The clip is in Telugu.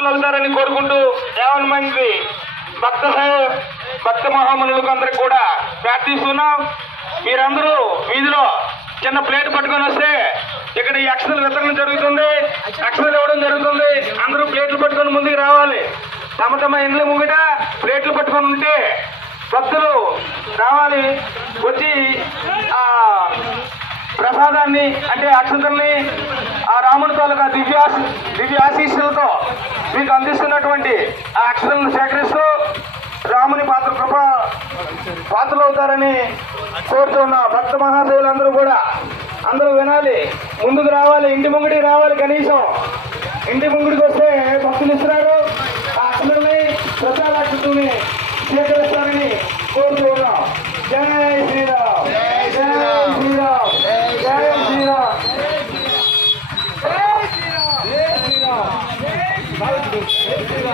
భక్తులు అందరని కోరుకుంటూ యావన్ మంది భక్త భక్త మహామనులకు అందరికి కూడా ప్రార్థిస్తున్నాం. మీరందరూ వీధిలో చిన్న ప్లేట్ పట్టుకొని వస్తే ఇక్కడ ఈ అక్షతలు వితరణ జరుగుతుంది. అక్షతలు ఇవ్వడం జరుగుతుంది. అందరూ ప్లేట్లు పట్టుకొని ముందుకు రావాలి. తమ తమ ఇండ్ల ముంగిట ప్లేట్లు పట్టుకొని ఉంటే భక్తులు రావాలి. వచ్చి ఆ ప్రసాదాన్ని అంటే అక్షతల్ని ఆ రాముడి తాలూకా దివ్యా దివ్య ఆశీస్సులతో మీకు అందిస్తున్నటువంటి ఆ అక్షతలను సేకరిస్తూ రాముని పాత్ర కృప పాత్రలు అవుతారని కోరుతున్న భక్త మహాశయులందరూ కూడా అందరూ వినాలి. ముందుకు రావాలి ఇంటి ముంగిడికి రావాలి కనీసం. ఇంటి ముంగిడికి వస్తే భక్తులు ఇస్తున్నారు. ఆ అక్షతల్ని ప్రసాద అక్షతుల్ని స్వీకరిస్తారని కోరుతున్నాం జగన్ Obrigado.